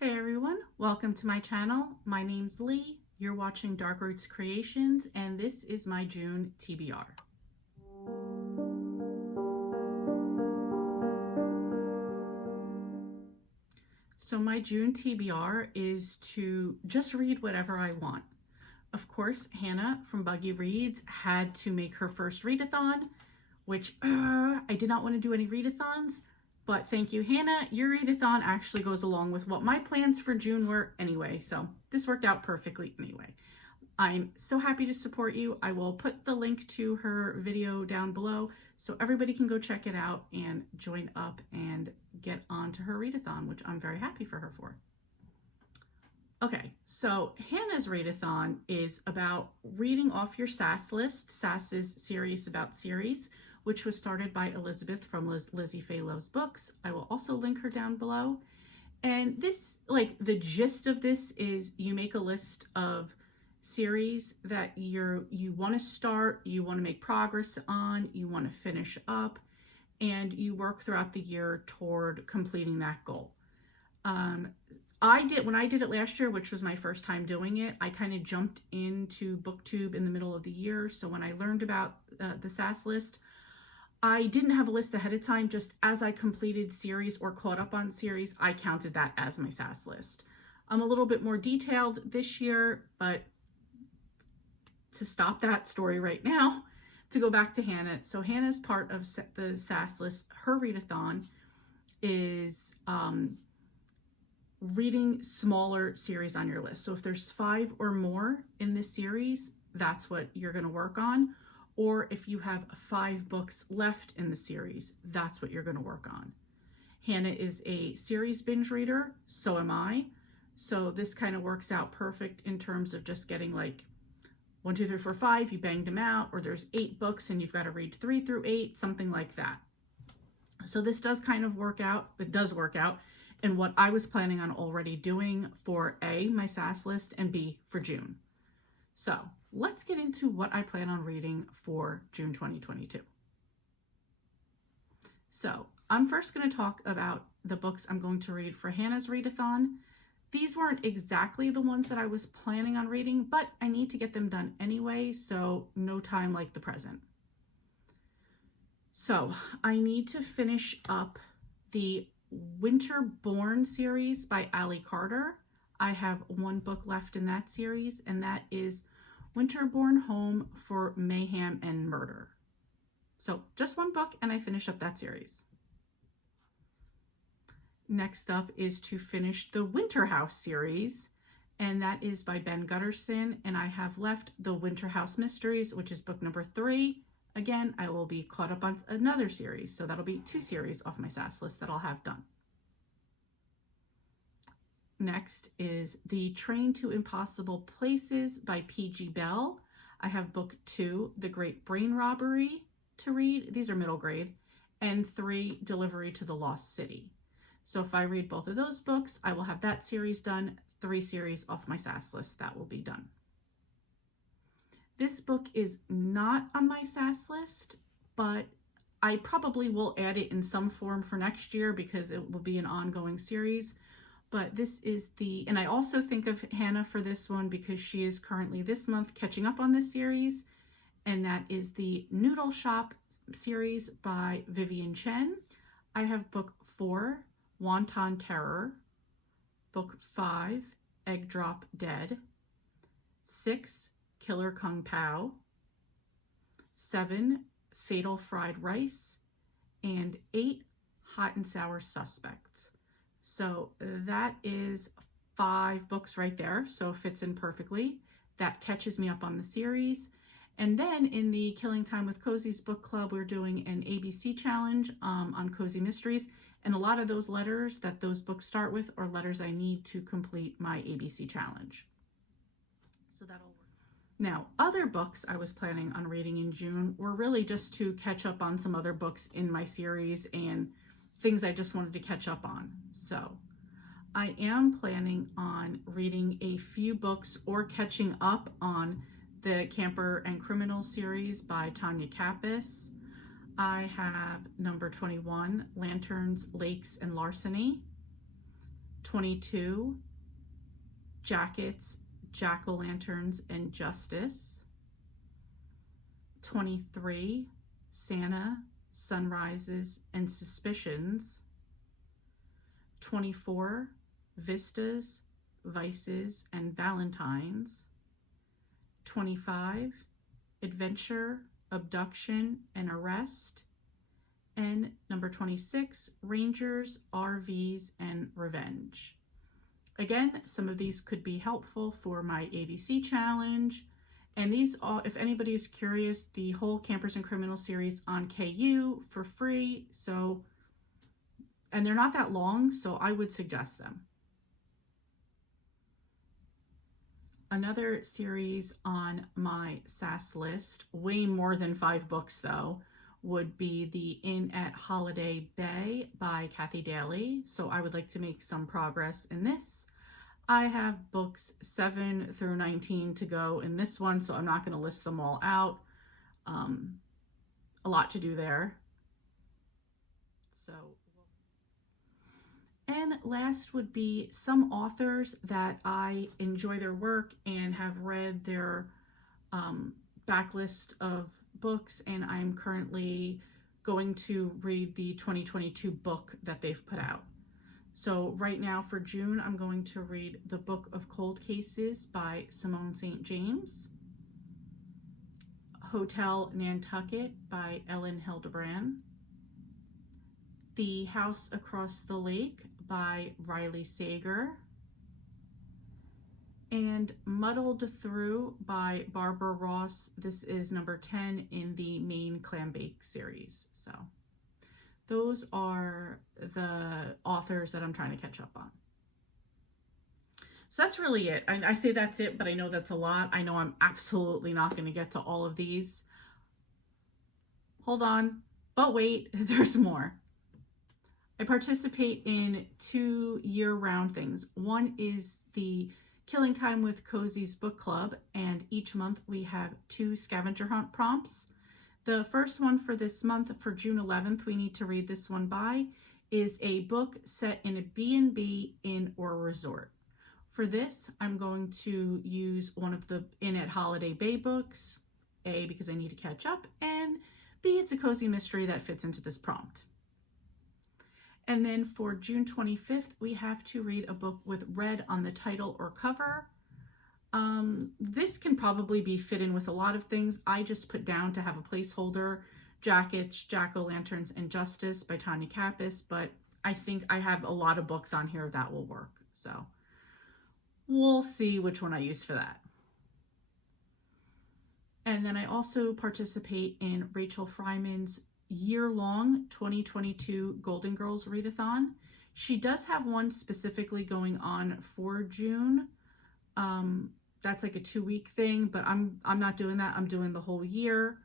Hey everyone, welcome to my channel. My name's Lee. You're watching Dark Roots Creations, and this is my June TBR. So my June TBR is to just read whatever I want. Of course, Hannah from Buggy Reads had to make her first readathon, which I did not want to do any readathons. But thank you, Hannah. Your readathon actually goes along with what my plans for June were anyway, so this worked out perfectly anyway. I'm so happy to support you. I will put the link to her video down below so everybody can go check it out and join up and get onto her readathon, which I'm very happy for her for. Okay, so Hannah's readathon is about reading off your SAS list. SAS is Serious About Series, which was started by Elizabeth from Lizzie Faye Loves Books. I will also link her down below. And this, the gist of this is you make a list of series that you want to start, you want to make progress on, you want to finish up, and you work throughout the year toward completing that goal. When I did it last year, which was my first time doing it, I kind of jumped into BookTube in the middle of the year. So when I learned about the SAS list, I didn't have a list ahead of time. Just as I completed series or caught up on series, I counted that as my SAS list. I'm a little bit more detailed this year, but to stop that story right now, to go back to Hannah. So Hannah's part of the SAS list. Her readathon is reading smaller series on your list. So if there's 5 or more in this series, that's what you're going to work on. Or if you have 5 books left in the series, that's what you're going to work on. Hannah is a series binge reader, so am I. So this kind of works out perfect in terms of just getting 1, 2, 3, 4, 5, you banged them out, or there's 8 books and you've got to read 3 through 8, something like that. So this does kind of work out. It does work out in what I was planning on already doing for A, my SAS list, and B, for June. So let's get into what I plan on reading for June 2022. So I'm first going to talk about the books I'm going to read for Hannah's readathon. These weren't exactly the ones that I was planning on reading, but I need to get them done anyway, so no time like the present. So I need to finish up the Winterborn series by Ali Carter. I have 1 book left in that series, and that is Winterborn Home for Mayhem and Murder. So just 1 book and I finish up that series. Next up is to finish the WINTERHOUSE series, and that is by Ben Gutterson, and I have left the WINTERHOUSE Mysteries, which is book number 3. Again, I will be caught up on another series, so that'll be 2 series off my SAS list that I'll have done. Next is The Train to Impossible Places by P.G. Bell. I have book 2, The Great Brain Robbery, to read. These are middle grade. And 3, Delivery to the Lost City. So if I read both of those books, I will have that series done. 3 series off my SAS list, that will be done. This book is not on my SAS list, but I probably will add it in some form for next year because it will be an ongoing series. But this is and I also think of Hannah for this one because she is currently this month catching up on this series, and that is the Noodle Shop series by Vivian Chen. I have book 4, Wonton Terror, book 5, Egg Drop Dead, 6, Killer Kung Pao, 7, Fatal Fried Rice, and 8, Hot and Sour Suspects. So that is 5 books right there, so it fits in perfectly. That catches me up on the series. And then in the Killing Time with Cozy's book club, we're doing an ABC challenge on Cozy Mysteries. And a lot of those letters that those books start with are letters I need to complete my ABC challenge. So that'll work. Now, other books I was planning on reading in June were really just to catch up on some other books in my series and things I just wanted to catch up on. So I am planning on reading a few books or catching up on the Camper and Criminal series by Tanya Kappas. I have number 21, Lanterns, Lakes, and Larceny. 22, Jackets, Jack-o'-lanterns, and Justice. 23, Santa, Sunrises, and Suspicions. 24, Vistas, Vices, and Valentines. 25, Adventure, Abduction, and Arrest. And number 26, Rangers, RVs, and Revenge. Again, some of these could be helpful for my ABC challenge. And these all, if anybody is curious, the whole Campers and Criminals series on KU for free. So, and they're not that long, so I would suggest them. Another series on my SAS list, way more than 5 books though, would be the Inn at Holiday Bay by Kathy Daly. So I would like to make some progress in this. I have books 7 through 19 to go in this one, so I'm not going to list them all out. A lot to do there. So, and last would be some authors that I enjoy their work and have read their backlist of books, and I'm currently going to read the 2022 book that they've put out. So right now for June, I'm going to read The Book of Cold Cases by Simone St. James, Hotel Nantucket by Ellen Hildebrand, The House Across the Lake by Riley Sager, and Muddled Through by Barbara Ross. This is number 10 in the Maine Clam Bake series. So those are the authors that I'm trying to catch up on. So that's really it. I say that's it, but I know that's a lot. I know I'm absolutely not going to get to all of these. Hold on, but wait, there's more. I participate in 2 year-round things. One is the Killing Time with Cozy's book club, and each month we have 2 scavenger hunt prompts. The first one for this month, for June 11th, we need to read this one by, is a book set in a B&B, inn, or resort. For this, I'm going to use one of the Inn at Holiday Bay books, A, because I need to catch up, and B, it's a cozy mystery that fits into this prompt. And then for June 25th, we have to read a book with red on the title or cover. This can probably be fit in with a lot of things. I just put down to have a placeholder, Jackets, Jack-o'-lanterns, and Justice by Tanya Kappas, but I think I have a lot of books on here that will work. So we'll see which one I use for that. And then I also participate in Rachel Fryman's year-long 2022 Golden Girls readathon. She does have one specifically going on for June. That's like a 2-week thing, but I'm not doing that. I'm doing the whole year.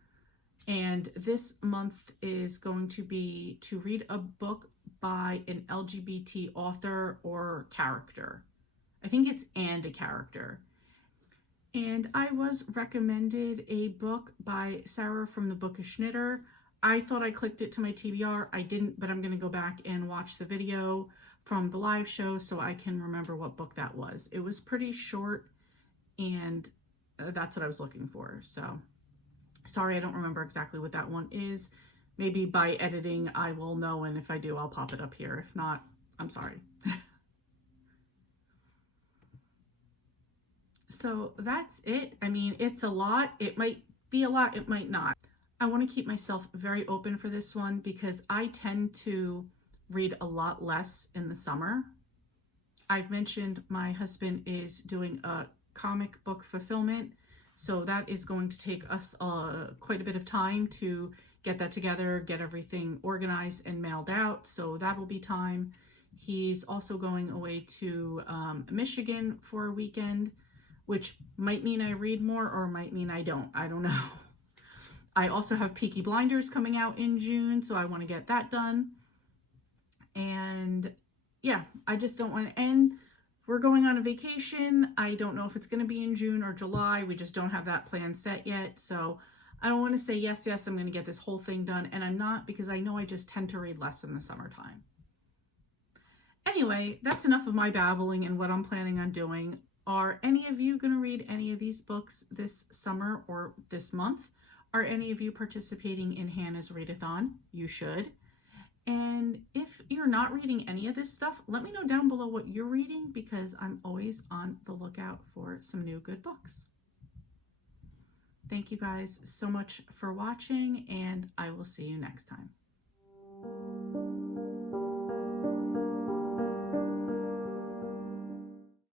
And this month is going to be to read a book by an LGBT author or character. I think it's and a character. And I was recommended a book by Sarah from the Bookish Knitter. I thought I clicked it to my TBR. I didn't, but I'm going to go back and watch the video from the live show so I can remember what book that was. It was pretty short, and that's what I was looking for. So sorry, I don't remember exactly what that one is. Maybe by editing I will know, and if I do, I'll pop it up here. If not, I'm sorry. So that's it. I mean, it's a lot. It might be a lot, it might not. I want to keep myself very open for this one because I tend to read a lot less in the summer. I've mentioned my husband is doing a comic book fulfillment, so that is going to take us quite a bit of time to get that together, get everything organized and mailed out, so that will be time. He's also going away to Michigan for a weekend, which might mean I read more or might mean I don't know. I also have Peaky Blinders coming out in June, so I want to get that done. And yeah, I just don't want to end. We're going on a vacation. I don't know if it's going to be in June or July. We just don't have that plan set yet. So I don't want to say, yes, I'm going to get this whole thing done. And I'm not, because I know I just tend to read less in the summertime. Anyway, that's enough of my babbling and what I'm planning on doing. Are any of you going to read any of these books this summer or this month? Are any of you participating in Hannah's readathon? You should. And if you're not reading any of this stuff, let me know down below what you're reading, because I'm always on the lookout for some new good books. Thank you guys so much for watching, and I will see you next time.